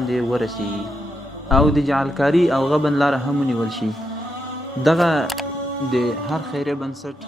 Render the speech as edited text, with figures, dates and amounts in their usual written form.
باندې ورسیږي او د جعلکاري او غبن لاره هم ونیول شي. دغه د هر خیریه بنسټ